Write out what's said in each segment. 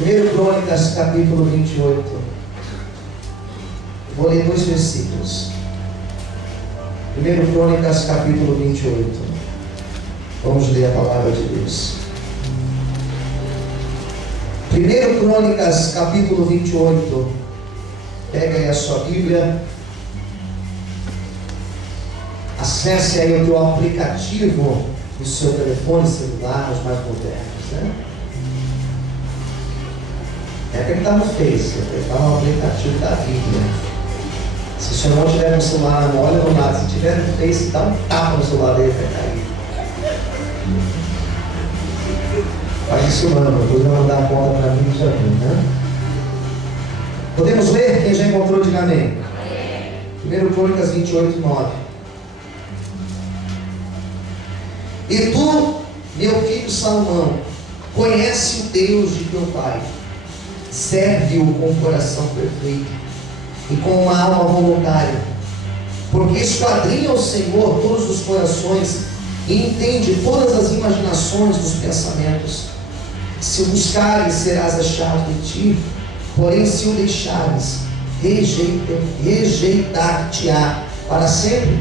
1 Crônicas, capítulo 28. Vou ler 2 versículos. 1 Crônicas, capítulo 28. Vamos ler a palavra de Deus. 1 Crônicas, capítulo 28. Pega aí a sua Bíblia. Acesse aí o teu aplicativo no seu telefone celular, os mais modernos, né? É apertar no Face, apertar no aplicativo da Bíblia. Se o senhor não tiver no celular, não olha no lado. Se tiver no Face, dá um tapa no celular dele para cair. Faz isso, mano. Depois vai mandar a conta para mim já viu, né? Podemos ler? Quem já encontrou, diga amém. 1 Crônicas 28, 9. E tu, meu filho Salomão, conhece o Deus de teu pai, serve-o com coração perfeito e com uma alma voluntária, porque esquadrinha o Senhor todos os corações e entende todas as imaginações dos pensamentos. Se o buscares, serás achado de ti, porém se o deixares, rejeitar-te-á para sempre.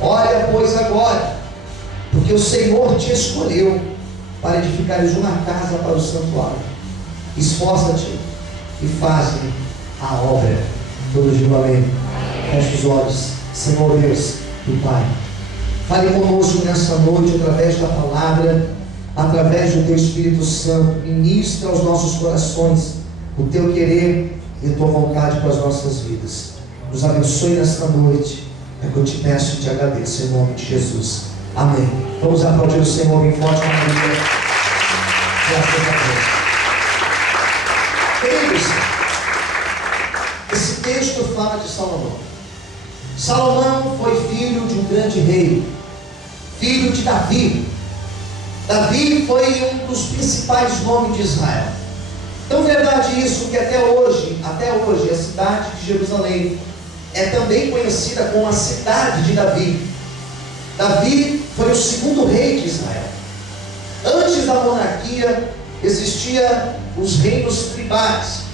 Olha, pois, agora, porque o Senhor te escolheu para edificares uma casa para o santuário. Esforça-te e faze a obra. Todos digam amém. Feche os olhos. Senhor Deus e Pai, fale conosco nessa noite através da palavra, através do teu Espírito Santo. Ministra aos nossos corações o teu querer e a tua vontade para as nossas vidas. Nos abençoe nesta noite. É que eu te peço e te agradeço em nome de Jesus. Amém. Vamos aplaudir o Senhor bem forte. Graças a Deus. Queridos, esse texto fala de Salomão. Salomão foi filho de um grande rei, filho de Davi. Davi foi um dos principais nomes de Israel. Tão verdade isso que até hoje, a cidade de Jerusalém é também conhecida como a cidade de Davi. Davi foi o segundo rei de Israel. Antes da monarquia existiam os reinos tribais.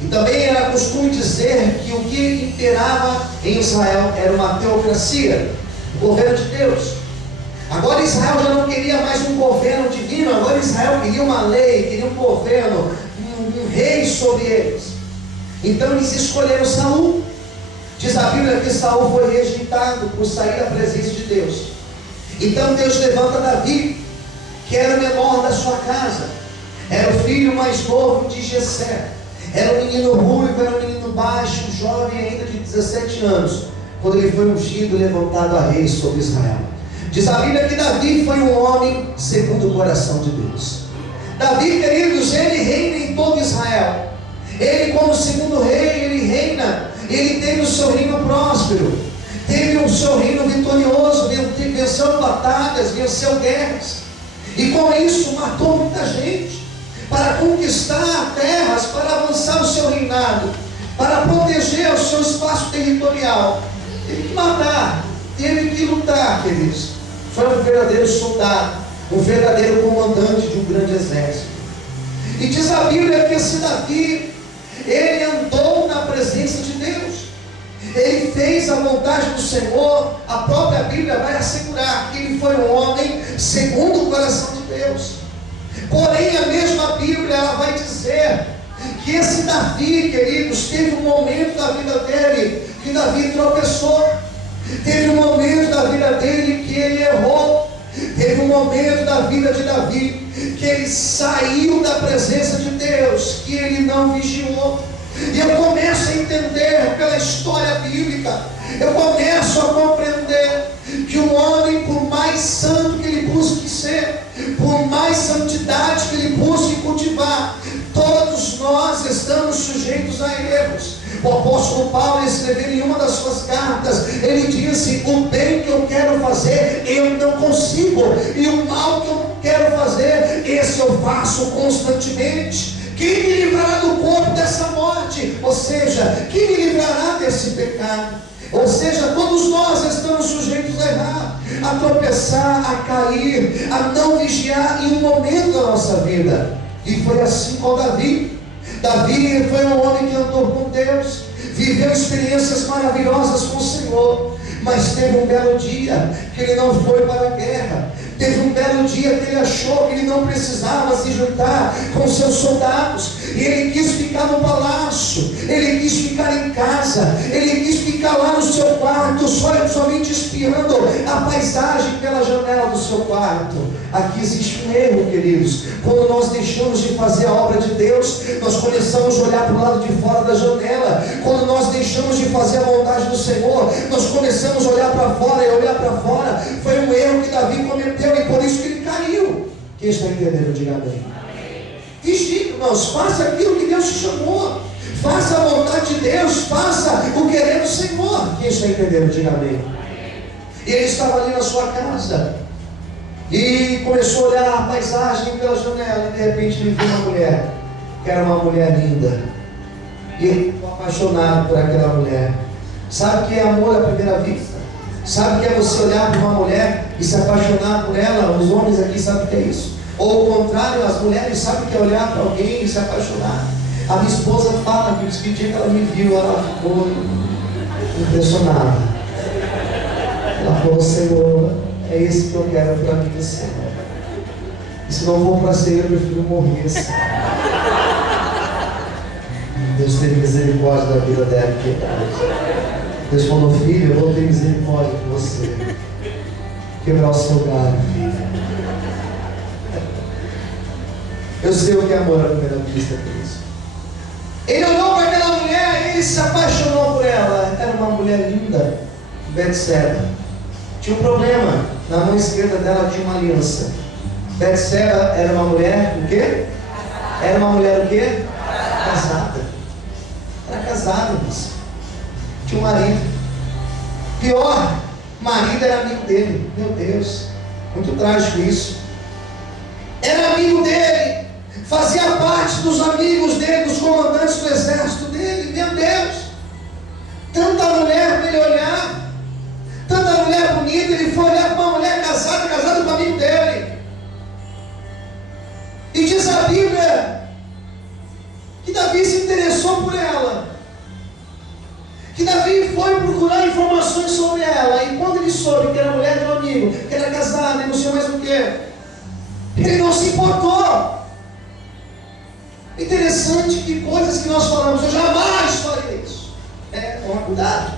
E também era costume dizer que o que imperava em Israel era uma teocracia, o governo de Deus. Agora Israel já não queria mais um governo divino, agora Israel queria uma lei, queria um governo, um rei sobre eles. Então eles escolheram Saul. Diz a Bíblia que Saul foi rejeitado por sair da presença de Deus. Então Deus levanta Davi, que era o menor da sua casa, era o filho mais novo de Jessé, era um menino ruivo, era um menino baixo, jovem ainda de 17 anos, quando ele foi ungido e levantado a rei sobre Israel. Diz a Bíblia que Davi foi um homem segundo o coração de Deus. Davi, queridos, ele reina em todo Israel. Ele, como segundo rei, ele reina. Ele teve o seu reino próspero, teve o seu reino vitorioso, venceu batalhas, venceu guerras, e com isso matou muita gente, para conquistar terras, para avançar o seu reinado, para proteger o seu espaço territorial. Teve que matar, teve que lutar, queridos. Foi um verdadeiro soldado, um verdadeiro comandante de um grande exército. E diz a Bíblia que esse Davi, ele andou na presença de Deus, ele fez a vontade do Senhor. A própria Bíblia vai assegurar que ele foi um homem segundo o coração de Deus. Porém a mesma Bíblia ela vai dizer que esse Davi, queridos, teve um momento da vida dele que Davi tropeçou, teve um momento da vida dele que ele errou, teve um momento da vida de Davi que ele saiu da presença de Deus, que ele não vigiou. E eu começo a entender pela história bíblica, eu começo a compreender que um homem, por mais santo que ele busque ser, por mais santidade que ele busque cultivar, todos nós estamos sujeitos a erros. O apóstolo Paulo, escrevendo em uma das suas cartas, ele disse: o bem que eu quero fazer, eu não consigo, e o mal que eu quero fazer, esse eu faço constantemente. Quem me livrará do corpo dessa morte? Ou seja, quem me livrará desse pecado? Ou seja, todos nós estamos sujeitos a errar, a tropeçar, a cair, a não vigiar em um momento da nossa vida. E foi assim com Davi. Davi foi um homem que andou com Deus, viveu experiências maravilhosas com o Senhor, mas teve um belo dia que ele não foi para a guerra. Teve um belo dia que ele achou que ele não precisava se juntar com seus soldados, e ele quis ficar no palácio, ele quis ficar em casa, ele quis ficar lá no seu quarto, somente espiando a paisagem pela janela do seu quarto. Aqui existe um erro, queridos. Quando nós deixamos de fazer a obra de Deus, nós começamos a olhar para o lado de fora da janela. Quando nós deixamos de fazer a vontade do Senhor, nós começamos a olhar para fora e olhar para fora. Foi um erro que Davi cometeu, e por isso que ele caiu. Quem está entendendo, diga amém. Vigie, irmãos, faça aquilo que Deus te chamou, faça a vontade de Deus, faça o querer do Senhor. Quem está entendendo, diga amém. E ele estava ali na sua casa, e começou a olhar a paisagem pela janela, e de repente ele viu uma mulher, que era uma mulher linda, e ele ficou apaixonado por aquela mulher. Sabe o que é amor à primeira vista? Sabe o que é você olhar para uma mulher e se apaixonar por ela? Os homens aqui sabem o que é isso. Ou o contrário, as mulheres sabem o que é olhar para alguém e se apaixonar. A minha esposa fala que o dia que ela me viu, ela ficou impressionada. Ela falou: Senhor, é esse que eu quero para mim, Senhor. E se não for para ser, eu prefiro morrer, Senhor. Deus teve misericórdia da vida dela. Deus falou: filho, eu vou ter misericórdia de você. Quebrar o seu galho, filho. Eu sei o que é amor à primeira vista, por isso. Ele olhou para aquela mulher e ele se apaixonou por ela. Era uma mulher linda, Betseba. Tinha um problema. Na mão esquerda dela tinha uma aliança. Betseba era uma mulher o quê? Era uma mulher o quê? Casada. Era casada, mas tinha um marido. Pior, o marido era amigo dele. Meu Deus, muito trágico isso. Era amigo dele, fazia parte dos amigos dele, dos comandantes do exército dele. Meu Deus, tanta mulher para ele olhar, tanta mulher bonita. Ele foi olhar para uma mulher casada com um amigo dele. E diz a Bíblia que Davi se interessou por ela, que Davi foi procurar informações sobre ela. E quando ele soube que era mulher de um amigo, que era casada e não sei mais o que, ele não se importou. Interessante que coisas que nós falamos: eu jamais faria isso. Toma cuidado.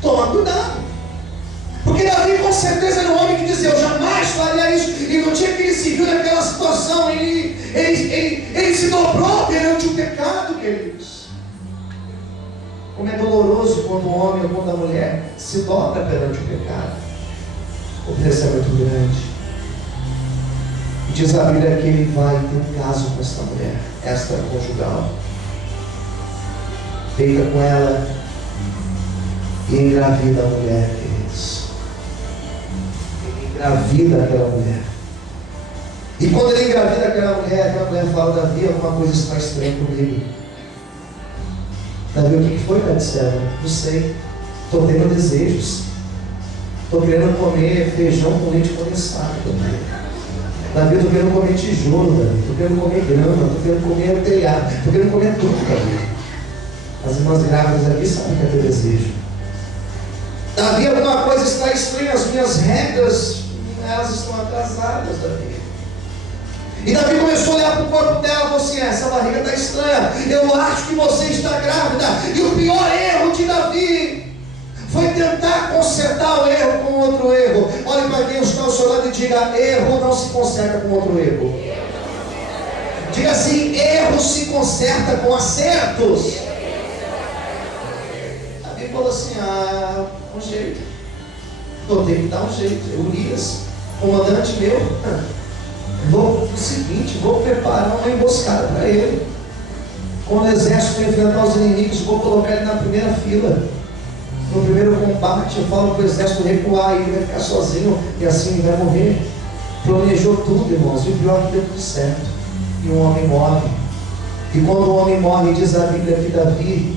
Toma cuidado. Porque Davi com certeza era um homem que dizia: eu jamais faria isso. E no dia que ele se viu naquela situação, ele se dobrou perante o pecado, queridos. Como é doloroso quando o homem ou quando a mulher se dobra perante o pecado. O preço é muito grande. E diz a Bíblia que ele vai ter um caso com esta mulher, extraconjugal. Deita com ela e engravida a mulher, queridos. Ele engravida aquela mulher. E quando ele engravida aquela mulher fala: Davi, alguma coisa está estranha comigo. Davi, o que foi, Betseba? Não sei. Estou tendo desejos. Estou querendo comer feijão com leite condensado. Davi, eu estou querendo comer tijolo, Davi. Estou querendo comer grama. Estou querendo comer telhado. Estou querendo comer tudo, Davi. As irmãs grávidas aqui sabem que é teu desejo. Davi, alguma coisa está estranha. As minhas regras, elas estão atrasadas, Davi. E Davi começou a olhar para o corpo dela e falou assim: essa barriga está estranha, eu acho que você está grávida. E o pior erro de Davi foi tentar consertar o erro com outro erro. Olhe para quem está ao seu lado e diga: erro não se conserta com outro erro. Diga assim: erro se conserta com acertos. Davi falou assim: um jeito, vou ter que dar um jeito. Urias, comandante meu, vou preparar uma emboscada para ele. Quando o exército vai enfrentar os inimigos, vou colocar ele na primeira fila. No primeiro combate, eu falo para o exército recuar, e ele vai ficar sozinho, e assim ele vai morrer. Planejou tudo, irmãos, e o pior que deu tudo certo. E um homem morre. E quando o homem morre, diz a Bíblia que Davi,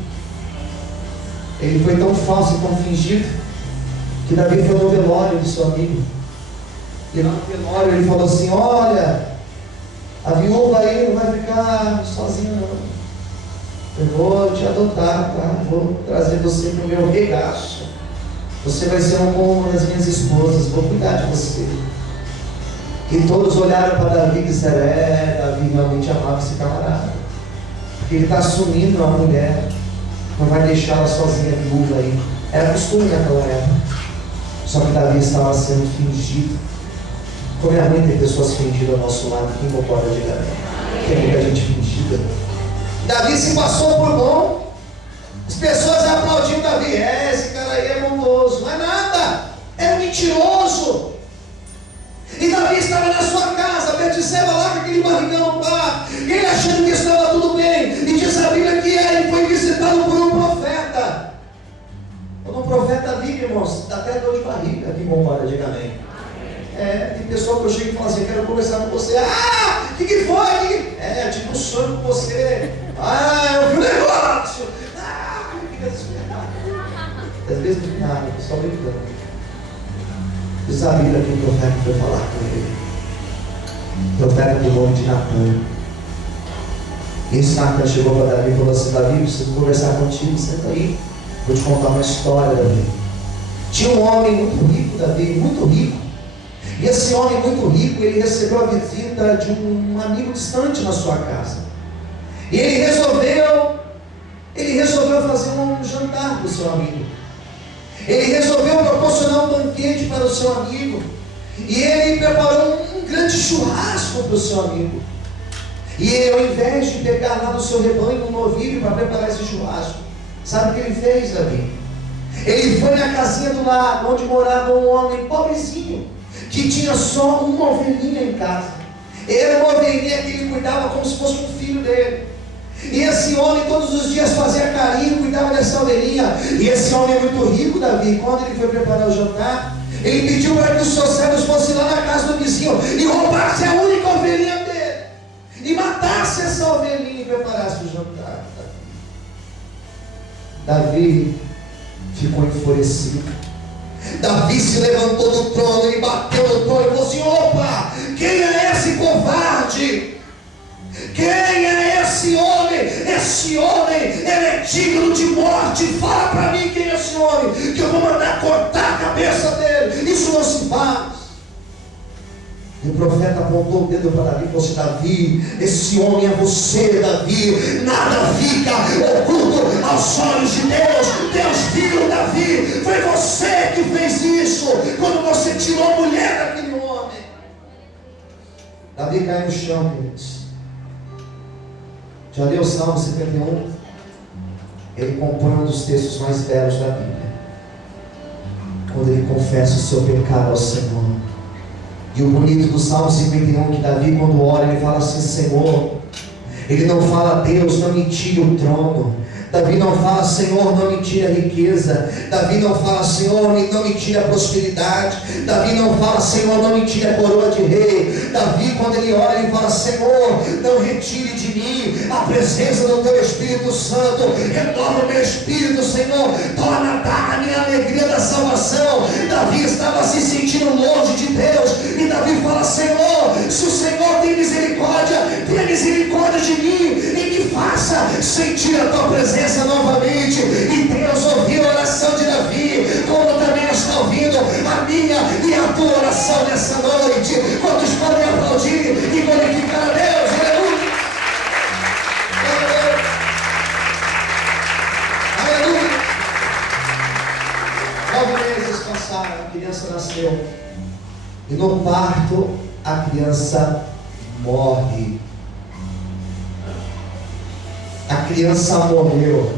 ele foi tão falso e tão fingido, que Davi foi no velório do seu amigo. E lá no velório ele falou assim: olha, a viúva aí não vai ficar sozinha não. Eu vou te adotar, tá? Vou trazer você para o meu regaço. Você vai ser uma das minhas esposas, vou cuidar de você. E todos olharam para Davi e disseram: Davi realmente amava esse camarada. Porque ele está assumindo a mulher, não vai deixá-la sozinha, viúva aí. Era costume naquela época. Só que Davi estava sendo fingido. Como é ruim ter pessoas fingidas ao nosso lado, quem concorda de Davi? Tem muita gente fingida. Davi se passou por bom. As pessoas aplaudiam Davi. Esse cara aí é bondoso. Não é nada, é mentiroso. E Davi estava na sua casa, Betseba lá com aquele barrigão, pá, ele achando que estava tudo bem. E diz a Bíblia que ele foi visitado por um profeta. Quando um profeta vive, irmãos, dá até dor de barriga. Quem concorda, diga amém. Tem pessoa que eu chego e falo assim: quero conversar com você. O que foi? Tive um sonho com você. Eu vi um negócio. Fica desesperado. Às vezes não fica nada, só brincando. Diz a Bíblia que o profeta foi falar com ele. O profeta do nome de Natan. E esse Natan chegou para Davi e falou assim: Davi, preciso conversar contigo, senta aí. Vou te contar uma história, Davi. Tinha um homem muito rico, Davi, muito rico. E esse homem muito rico, ele recebeu a visita de um amigo distante na sua casa. E ele resolveu fazer um jantar para o seu amigo. Ele resolveu proporcionar um banquete para o seu amigo. E ele preparou um grande churrasco para o seu amigo. E ele, ao invés de pegar lá no seu rebanho um novilho para preparar esse churrasco, sabe o que ele fez, Davi? Ele foi na casinha do lado, onde morava um homem pobrezinho, que tinha só uma ovelhinha em casa. Era uma ovelhinha que ele cuidava como se fosse um filho dele. E esse homem todos os dias fazia carinho, cuidava dessa ovelhinha. E esse homem é muito rico, Davi. Quando ele foi preparar o jantar, ele pediu para que os seus servos fossem lá na casa do vizinho e roubassem a única ovelhinha dele, e matasse essa ovelhinha e preparasse o jantar. Davi ficou enfurecido. Davi se levantou do trono, ele bateu no trono e falou assim: opa, quem é esse covarde? Quem é esse homem? Esse homem, ele é digno de morte. Fala para mim quem é esse homem, que eu vou mandar cortar a cabeça dele. Isso não se faz. E o profeta apontou o dedo para Davi e falou assim: Davi, esse homem é você, Davi. Nada fica oculto aos olhos de Deus. Deus viu, Davi. Foi você que fez isso quando você tirou a mulher daquele homem. Davi cai no chão, queridos. Já leu o Salmo 51? Ele compõe um dos textos mais belos da Bíblia, quando ele confessa o seu pecado ao Senhor. E o bonito do Salmo 51 é que Davi, quando ora, ele fala assim: Senhor, ele não fala: Deus, não me tire o trono. Davi não fala: Senhor, não me tire a riqueza. Davi não fala: Senhor, não me tire a prosperidade. Davi não fala: Senhor, não me tire a coroa de rei. Davi, quando ele ora, ele fala: Senhor, não retire de mim a presença do teu Espírito Santo. Renova o meu espírito, Senhor. Torna a minha alegria da salvação. Davi estava se sentindo longe de Deus, e Davi fala: Senhor, se o Senhor tem misericórdia, tenha misericórdia de mim e me faça sentir a tua presença novamente. E Deus ouviu a oração de Davi, como também está ouvindo a minha e a tua oração nessa noite. Quantos podem aplaudir e glorificar a Deus? Aleluia! Aleluia! 9 meses passaram, a criança nasceu, e no parto a criança morre. A criança morreu.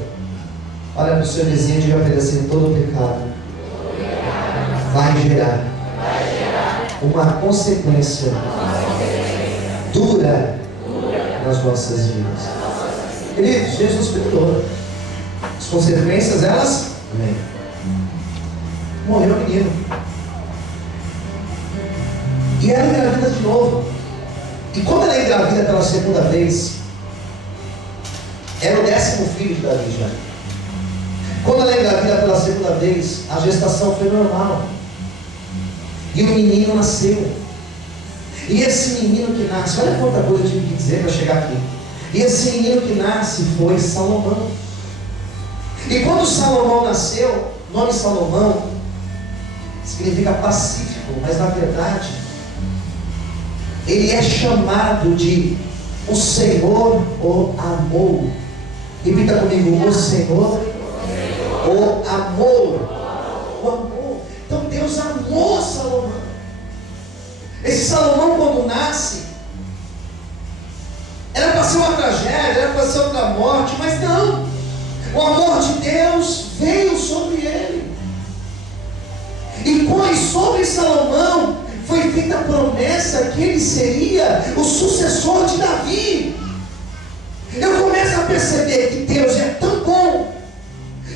Olha para o seu vizinho e diga para ele assim: todo pecado vai gerar uma consequência dura nas nossas vidas. Queridos, Jesus perdoa. As consequências, elas vêm. Morreu o menino. E ela engravida de novo. E quando ela engravida pela segunda vez, era o 10º filho de Davi já. Quando ela engravida pela segunda vez, a gestação foi normal. E o menino nasceu. E esse menino que nasce, olha quanta coisa eu tive que dizer para chegar aqui. E esse menino que nasce foi Salomão. E quando Salomão nasceu, o nome Salomão significa pacífico, mas na verdade ele é chamado de o Senhor o amou. Repita comigo: o Senhor o amou. O amor. Então Deus amou Salomão. Esse Salomão, quando nasce, era para ser uma tragédia, era para ser outra morte, mas não. O amor de Deus veio sobre ele. E sobre Salomão foi feita a promessa que ele seria o sucessor de Davi. Eu começo a perceber que Deus é tão bom,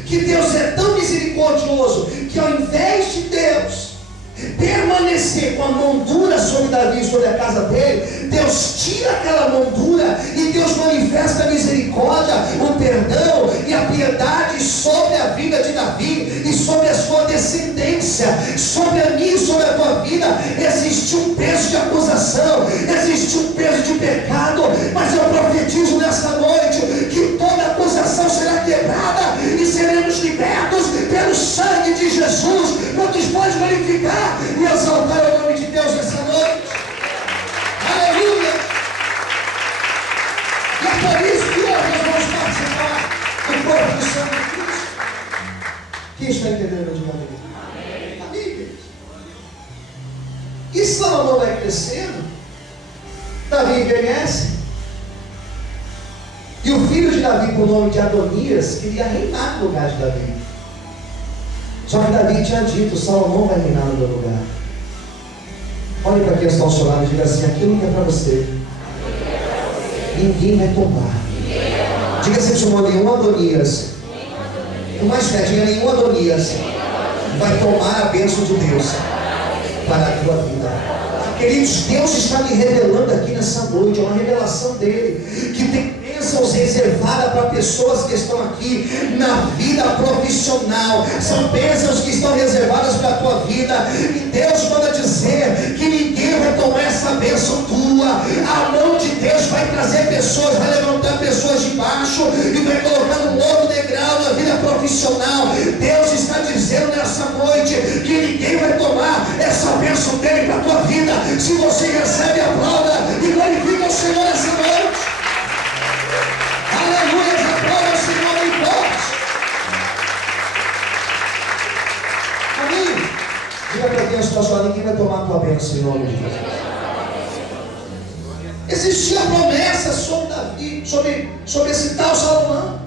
que Deus é tão misericordioso, que ao invés de Deus permanecer com a mão dura sobre Davi, sobre a casa dele, Deus tira aquela mão dura e Deus manifesta a misericórdia, o perdão e a piedade sobre a vida de Davi e sobre a sua descendência. Sobre a minha e sobre a tua vida existe um peso de acusação, existe um peso de pecado, mas eu profetizo nessa noite que toda acusação será quebrada e seremos libertos pelo sangue de Jesus. Quantos pode glorificar e exaltar o nome de Deus nessa noite? Aleluia! E é por isso que hoje nós vamos participar do corpo do sangue de Cristo. Quem está entendendo? Diga amém. Amém, queridos. E Salomão vai crescendo, Davi envelhece, e o filho de Davi, com o nome de Adonias, queria reinar no lugar de Davi. Só que Davi tinha dito: Salomão vai reinar no meu lugar. Olhe para quem está ao seu lado e diga assim: aquilo que é para você, ninguém vai tomar. Diga assim: chamou nenhum Adonias. O mais perto, diga: nenhum Adonias vai tomar a bênção de Deus para a tua vida. Queridos, Deus está me revelando aqui nessa noite, é uma revelação dele, que tem bênçãos reservadas para pessoas que estão aqui na vida profissional. São bênçãos que estão reservadas para a tua vida, e Deus manda dizer que ninguém vai tomar essa bênção tua. A mão de Deus vai trazer pessoas, vai levantar pessoas de baixo e vai colocar um outro degrau na vida profissional. Deus está dizendo nessa noite que ninguém vai tomar essa bênção dele para a tua vida. Se você recebe, aplauda e glorifica o Senhor essa noite. Aleluia, aplauda o Senhor em voz. Amém. Diga para quem está falando: ninguém vai tomar a tua bênção em nome de Jesus. Existia promessa sobre Davi, sobre esse tal Salomão,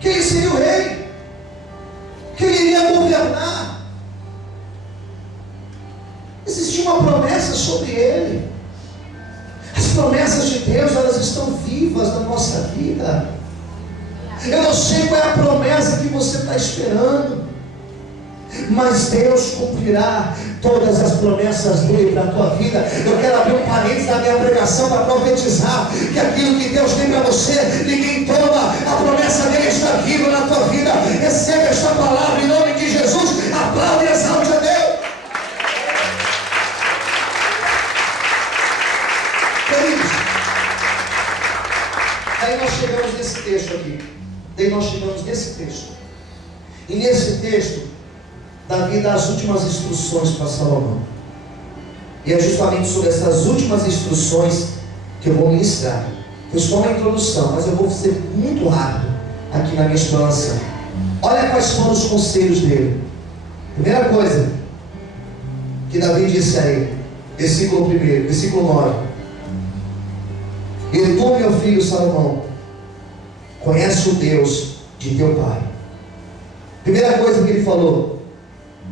que ele seria o rei, que ele iria governar. Existia uma promessa sobre ele. As promessas de Deus, elas estão vivas na nossa vida. Eu não sei qual é a promessa que você está esperando, mas Deus cumprirá todas as promessas dele para a tua vida. Eu quero abrir um parênteses da minha pregação para profetizar que aquilo que Deus tem para você, ninguém toma. A promessa dele está viva na tua vida. Receba esta palavra em nome de Jesus. Aplaude e exalte a Deus. Queridos, aí nós chegamos nesse texto aqui. E nesse texto, Davi dá as últimas instruções para Salomão. E é justamente sobre essas últimas instruções que eu vou ministrar. Foi só uma introdução, mas eu vou ser muito rápido aqui na minha explanação. Olha quais foram os conselhos dele. Primeira coisa que Davi disse a ele, versículo 1, versículo 9: e tu, meu filho Salomão, conhece o Deus de teu pai. Primeira coisa que ele falou: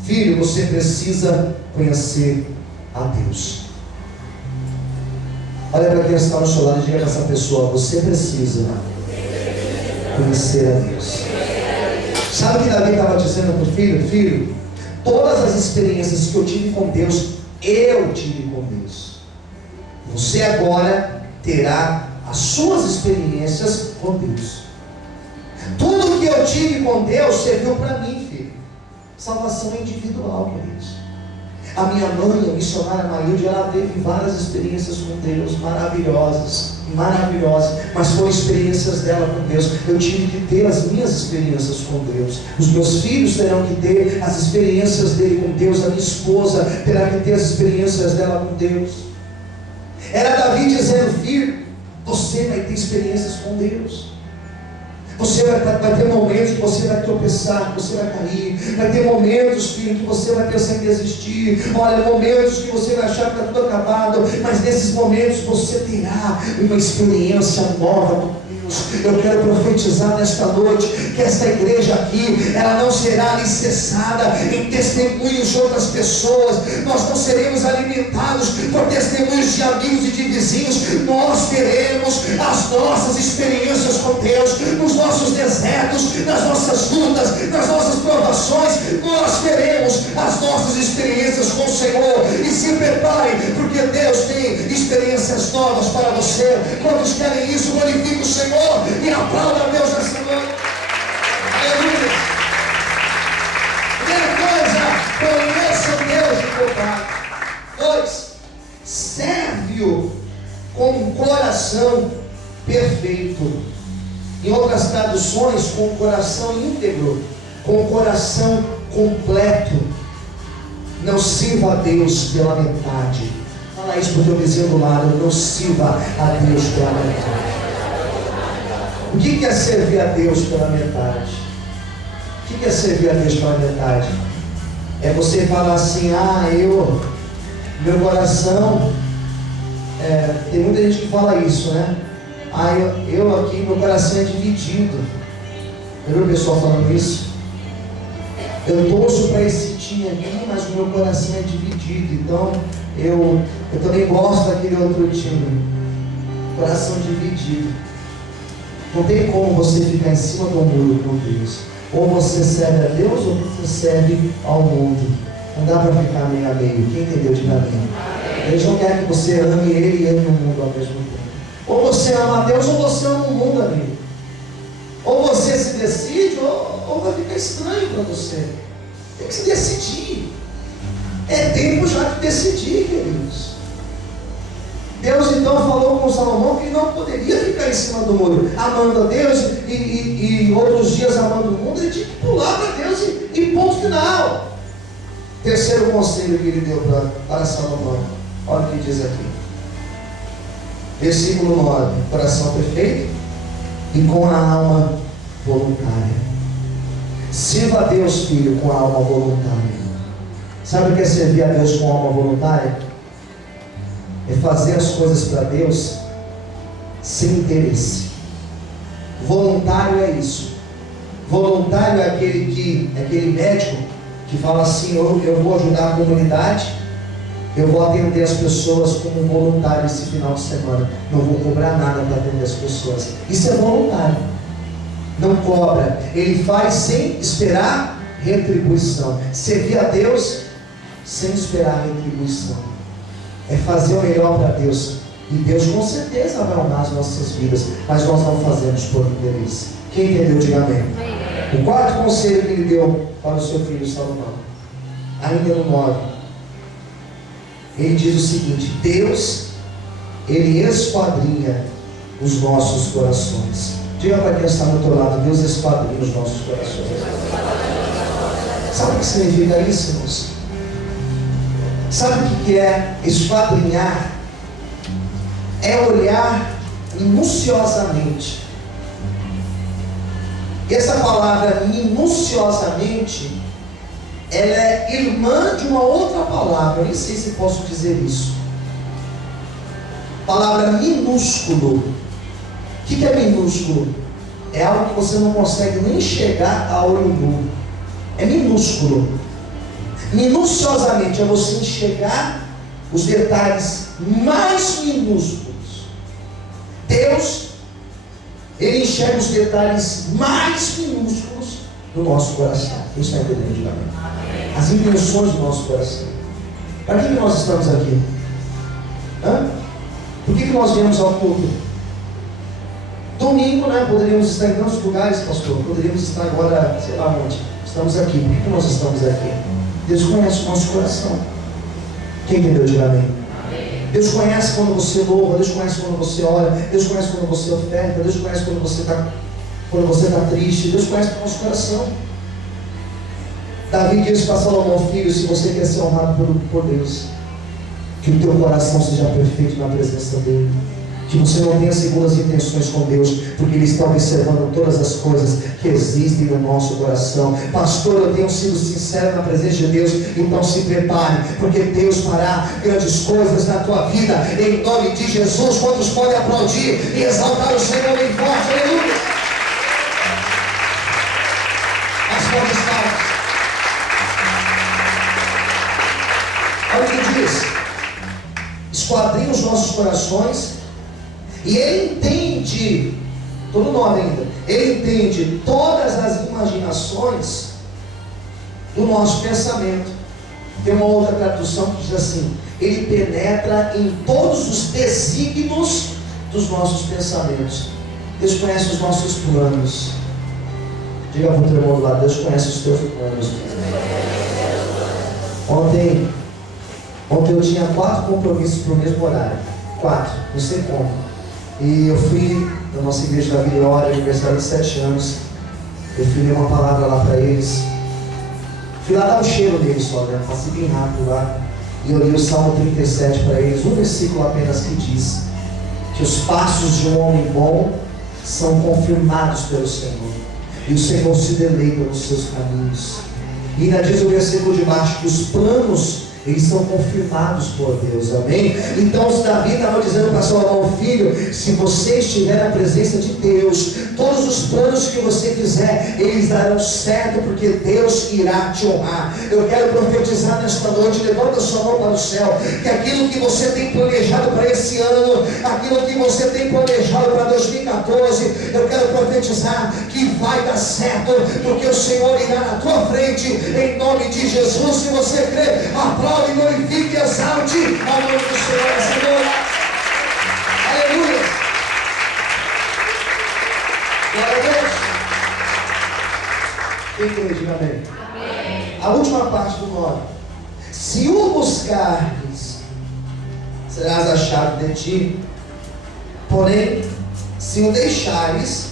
filho, você precisa conhecer a Deus. Olha para quem está ao seu lado e diga para essa pessoa: você precisa conhecer a Deus. Sabe o que Davi estava dizendo para o filho? Filho, todas as experiências que eu tive com Deus, eu tive com Deus. Você agora terá as suas experiências com Deus. Tudo que eu tive com Deus serviu para mim, filho. Salvação individual, queridos. A minha mãe, a missionária Maílde, ela teve várias experiências com Deus maravilhosas. maravilhosa, mas foram experiências dela com Deus. Eu tive que ter as minhas experiências com Deus. Os meus filhos terão que ter as experiências dele com Deus. A minha esposa terá que ter as experiências dela com Deus. Era Davi dizendo: filho, você vai ter experiências com Deus. Você vai ter momentos que você vai tropeçar, que você vai cair. Vai ter momentos, filho, que você vai pensar em desistir. Olha, momentos que você vai achar que está tudo acabado. Mas nesses momentos você terá uma experiência nova com Deus. Eu quero profetizar nesta noite que esta igreja aqui, ela não será alicerçada em testemunhos de outras pessoas. Nós não seremos alimentados por testemunhos de amigos e de vizinhos. Nós teremos as nossas experiências com Deus, nos nossos desertos, nas nossas lutas, nas nossas provações. Nós teremos as nossas experiências com o Senhor. E se preparem, porque Deus tem experiências novas para você. Quando querem isso, glorifique o Senhor e aplauda a Deus nessa noite. Aleluia. Primeira coisa, conheça Deus de verdade. 2, serve-o com um coração perfeito. Em outras traduções, com um coração íntegro, com um coração completo. Não sirva a Deus pela metade. Fala isso para o teu vizinho do lado: não sirva a Deus pela metade. O que é servir a Deus pela metade? O que é servir a Deus pela metade? É você falar assim: meu coração, tem muita gente que fala isso, né? Eu aqui, meu coração é dividido. Já viu o pessoal falando isso? Eu torço para esse time aqui, mas o meu coração é dividido. Então, eu também gosto daquele outro time. Coração dividido. Não tem como você ficar em cima do muro com Deus. Ou você serve a Deus, ou você serve ao mundo. Não dá para ficar meio a meio. Quem entendeu, diga amém. Deus não quer que você ame Ele e ame o mundo ao mesmo tempo. Ou você ama a Deus, ou você ama o mundo, amigo. Ou você se decide, ou vai ficar estranho para você. Tem que se decidir. É tempo já de decidir, queridos. Deus então falou com Salomão que não poderia ficar em cima do muro, amando a Deus e outros dias amando o mundo. Ele tinha que pular para Deus e ponto final. Terceiro conselho que ele deu para Salomão. Olha o que diz aqui. Versículo 9. Coração perfeito e com a alma voluntária. Sirva a Deus, filho, com a alma voluntária. Sabe o que é servir a Deus com a alma voluntária? É fazer as coisas para Deus sem interesse. Voluntário é isso. Voluntário é aquele médico que fala assim: eu vou ajudar a comunidade, eu vou atender as pessoas como voluntário esse final de semana. Não vou cobrar nada para atender as pessoas. Isso é voluntário. Não cobra. Ele faz sem esperar retribuição. Servir a Deus sem esperar retribuição. É fazer o melhor para Deus. E Deus com certeza vai honrar as nossas vidas, mas nós não fazemos por interesse. Quem entendeu, diga amém. O quarto conselho que ele deu para o seu filho Salomão, ainda no 9, ele diz o seguinte: Deus, Ele esquadrinha os nossos corações. Diga para quem está do teu lado: Deus esquadrinha os nossos corações. Sabe o que significa isso, irmãos? Sabe o que é esquadrinhar? É olhar minuciosamente. Essa palavra minuciosamente, ela é irmã de uma outra palavra. Eu nem sei se posso dizer isso. Palavra minúsculo. O que é minúsculo? É algo que você não consegue nem chegar a olho nu. É minúsculo. Minuciosamente é você enxergar os detalhes mais minúsculos. Deus, Ele enxerga os detalhes mais minúsculos do nosso coração. Quem está entendendo, diga amém. As intenções do nosso coração. Para que nós estamos aqui? Por que nós viemos ao culto? Domingo, né? Poderíamos estar em tantos lugares, pastor. Poderíamos estar agora, sei lá onde. Estamos aqui. Por que nós estamos aqui? Deus conhece o nosso coração. Quem entendeu, diga amém. Deus conhece quando você louva, Deus conhece quando você ora, Deus conhece quando você oferta, Deus conhece quando você está triste, Deus conhece o nosso coração. Davi disse para Salomão: filho, se você quer ser honrado por Deus, que o teu coração seja perfeito na presença dEle, que você não tenha segundas intenções com Deus, porque Ele está observando todas as coisas que existem no nosso coração. Pastor, eu tenho sido sincero na presença de Deus, então se prepare, porque Deus fará grandes coisas na tua vida, em nome de Jesus. Quantos podem aplaudir e exaltar o Senhor bem forte? Aleluia! As fortes palmas. Olha o que diz: esquadrinha os nossos corações, e Ele entende, todo nome ainda, Ele entende todas as imaginações do nosso pensamento. Tem uma outra tradução que diz assim: Ele penetra em todos os desígnios dos nossos pensamentos. Deus conhece os nossos planos. Diga para o teu irmão do lado: Deus conhece os teus planos. Ontem eu tinha 4 compromissos para o mesmo horário. 4, não sei como. E eu fui na nossa igreja da Vitória, aniversário de 7 anos. Eu fui ler uma palavra lá para eles. Fui lá dar um cheiro neles só, né? Passei bem rápido lá. E eu li o Salmo 37 para eles. Um versículo apenas que diz que os passos de um homem bom são confirmados pelo Senhor, e o Senhor se deleita nos seus caminhos. E ainda diz o versículo de baixo que os planos, eles são confirmados por Deus, amém? Então Davi estava dizendo para Salomão: filho, se você estiver na presença de Deus, todos os planos que você fizer, eles darão certo, porque Deus irá te honrar. Eu quero profetizar nesta noite, levanta sua mão para o céu, que aquilo que você tem planejado para esse ano, aquilo que você tem planejado para 2014, eu quero profetizar que vai dar certo, porque o Senhor irá na tua frente, em nome de Jesus. Se você crê, aplaude, glorifique e exalte ao nome do Senhor. Senhor, aleluia, glória a Deus. Quem crê, diga amém. A última parte do 9: se o buscares, serás achado de ti, porém, se o deixares,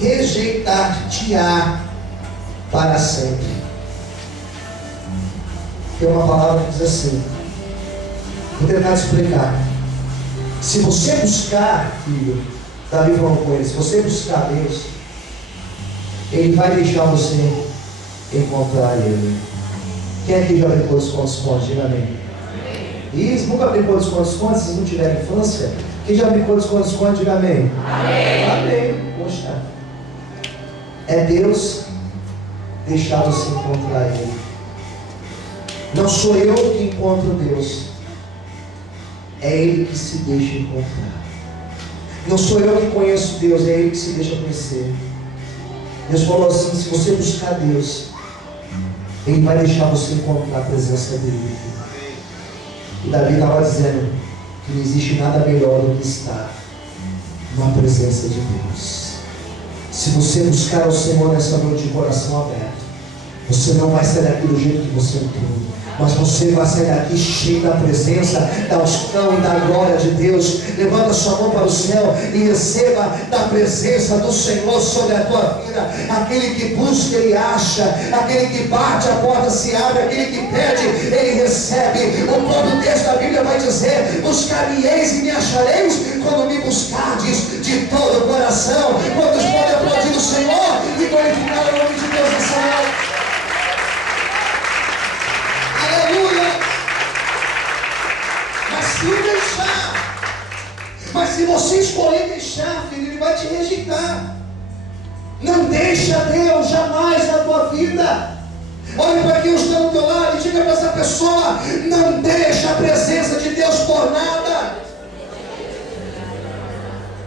rejeitar-te-á para sempre. Tem uma palavra que diz assim, vou tentar te explicar. Se você buscar, filho, Davi falou com ele, se você buscar Deus, Ele vai deixar você encontrar Ele. Quem aqui já brincou de esconde-esconde? Diga amém. Isso, nunca brincou de esconde-esconde, se não tiver infância. Quem já brincou de esconde-esconde? Diga amém. Amém. Amém. Poxa, é Deus deixar você encontrar Ele. Não sou eu que encontro Deus, é Ele que se deixa encontrar. Não sou eu que conheço Deus, é Ele que se deixa conhecer. Deus falou assim: se você buscar Deus, Ele vai deixar você encontrar a presença dEle. E Davi estava dizendo que não existe nada melhor do que estar na presença de Deus. Se você buscar o Senhor nessa noite de coração aberto, você não vai sair daqui do jeito que você entrou, mas você vai sair daqui cheio da presença, da unção e da glória de Deus. Levanta sua mão para o céu e receba da presença do Senhor sobre a tua vida. Aquele que busca, ele acha. Aquele que bate, a porta se abre. Aquele que pede, ele recebe. O próprio texto da Bíblia vai dizer: buscar-me-eis e me achareis, quando me buscardes de todo o coração. Quantos podem aplaudir o Senhor e glorificar o nome de Deus nessa noite? Mas se você escolher deixar, filho, Ele vai te rejeitar. Não deixa Deus jamais na tua vida. Olhe para quem está do teu lado e diga para essa pessoa: não deixa a presença de Deus por nada.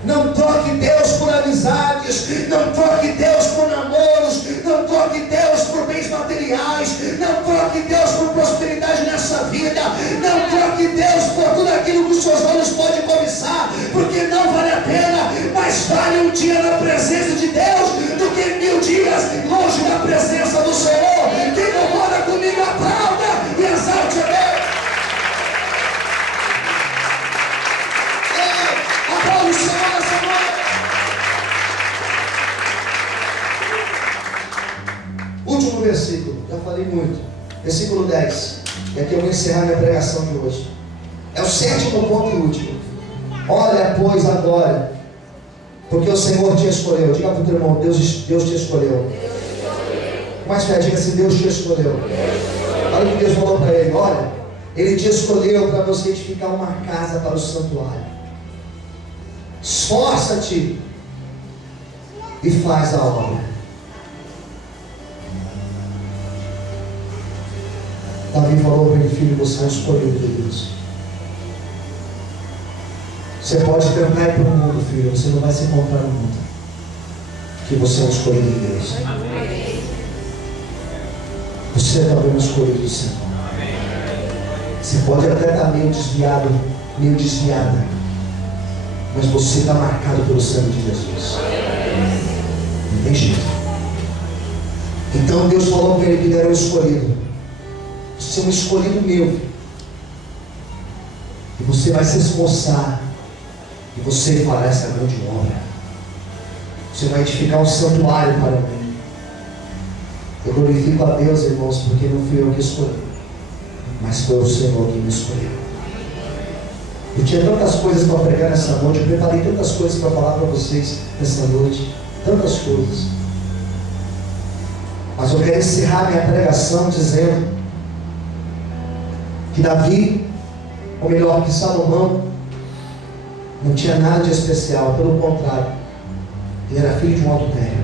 Não troque Deus por amizades, não troque Deus por namoros, não troque Deus por bens materiais, não troque Deus por prosperidade nessa vida, não troque Deus por tudo aquilo que os seus olhos podem cobiçar, porque não vale a pena. Mas vale um dia na presença de Deus do que 1000 dias longe da presença do Senhor. Quem concorda comigo, aplauda e exalte a Deus. versículo, já falei muito. Versículo 10. E aqui eu vou encerrar minha pregação de hoje. É o 7º ponto e último. Olha, pois, agora, porque o Senhor te escolheu. Diga para o teu irmão, Deus te escolheu. Mais fé, diga assim, Deus te escolheu. Olha o que Deus falou para ele. Olha, Ele te escolheu para você edificar uma casa para o santuário. Esforça-te e faz a obra. Davi falou para ele, filho, você é escolhido de Deus. Você pode tentar ir para o mundo, filho, você não vai se encontrar no mundo, porque você é um escolhido de Deus. Amém. Você é também um escolhido do Senhor. Amém. Você pode até estar meio desviado, meio desviada, mas você está marcado pelo sangue de Jesus. Não tem jeito. Então Deus falou para ele que ele era o escolhido. Você é um escolhido meu. E você vai se esforçar. E você fará essa grande obra. Você vai edificar um santuário para mim. Eu glorifico a Deus, irmãos, porque não fui eu que escolhi, mas foi o Senhor que me escolheu. Eu tinha tantas coisas para pregar nessa noite. Eu preparei tantas coisas para falar para vocês nessa noite. Tantas coisas. Mas eu quero encerrar minha pregação dizendo que Davi, ou melhor, que Salomão, não tinha nada de especial. Pelo contrário, ele era filho de um adultério.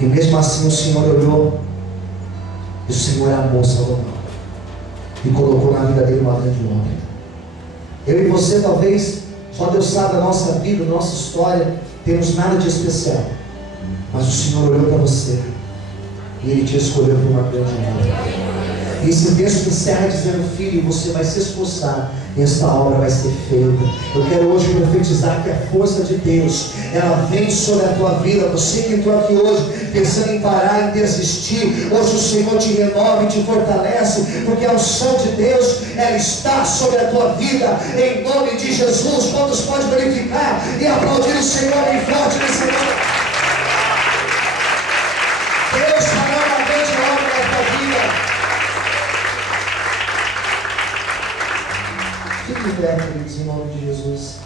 E mesmo assim o Senhor olhou, e o Senhor amou Salomão e colocou na vida dele uma grande obra. Eu e você, talvez, só Deus sabe a nossa vida, a nossa história, temos nada de especial, mas o Senhor olhou para você e Ele te escolheu para uma grande obra. E esse texto encerra dizendo, filho, você vai se esforçar e esta obra vai ser feita. Eu quero hoje profetizar que a força de Deus, ela vem sobre a tua vida. Você que entrou aqui hoje pensando em parar, em desistir, hoje o Senhor te renova e te fortalece, porque a unção de Deus, ela está sobre a tua vida, em nome de Jesus. Quantos pode verificar e aplaudir o Senhor bem forte nesse nome? Deus fará uma grande obra na tua vida. Fique em pé, queridos, em nome de Jesus.